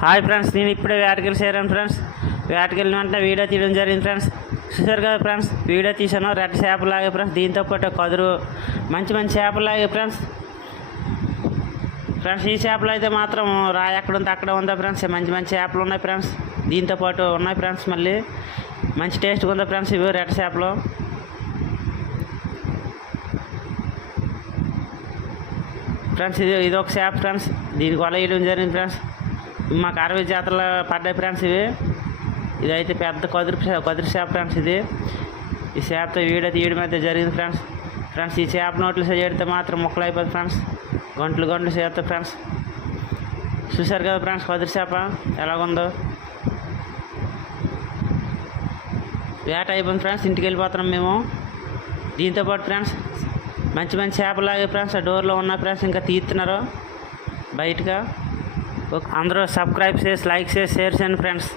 Hi friends, నేను ఇప్పుడే వేటకెళ్ళి చేరాను ఫ్రెండ్స్. వేటకెళ్ళిన వెంటనే వీడియో తీయడం జరిగింది ఫ్రెండ్స్. చూసారు కదా ఫ్రెండ్స్, వీడియో తీసాను. రెడ్ చేపలాగే ఫ్రెండ్స్, దీంతో పాటు కదురు మంచి మంచి చేపలాగే ఫ్రెండ్స్. ఈ చేపలు అయితే మాత్రం రాయి ఎక్కడ ఉంది అక్కడ ఉందా ఫ్రెండ్స్. మంచి మంచి చేపలు ఉన్నాయి ఫ్రెండ్స్, దీంతో పాటు ఉన్నాయి ఫ్రెండ్స్. మళ్ళీ మంచి టేస్ట్గా ఉందా ఫ్రెండ్స్ ఇవి రెడ్ చేపలు. ఫ్రెండ్స్ ఇది ఒక చేప ఫ్రెండ్స్, దీనికి వల వేయడం జరిగింది ఫ్రెండ్స్. మాకు 60 జాతరలో పడ్డాయి ఫ్రెండ్స్ ఇవి. ఇదైతే పెద్ద కదురు చేప ఫ్రెండ్స్. ఈ చేపతో వీడియో తీయడం అయితే జరిగింది ఫ్రెండ్స్. ఈ చేప నోట్లు చేడితే మాత్రం ముక్కలు అయిపోతుంది ఫ్రెండ్స్, గంటలు చేస్తాయి ఫ్రెండ్స్. చూసారు కదా ఫ్రెండ్స్, కదురు చేప ఎలాగుందో. వేట అయిపోయింది ఫ్రెండ్స్, ఇంటికి వెళ్ళిపోతున్నాం మేము. దీంతోపాటు ఫ్రెండ్స్ మంచి మంచి చేపలాగే ఫ్రెండ్స్ ఆ డోర్లో ఉన్న ఫ్రెండ్స్ ఇంకా తీస్తున్నారు బయటగా. అందరూ సబ్స్క్రైబ్ చేసి లైక్ చేసి షేర్ చేయండి ఫ్రెండ్స్.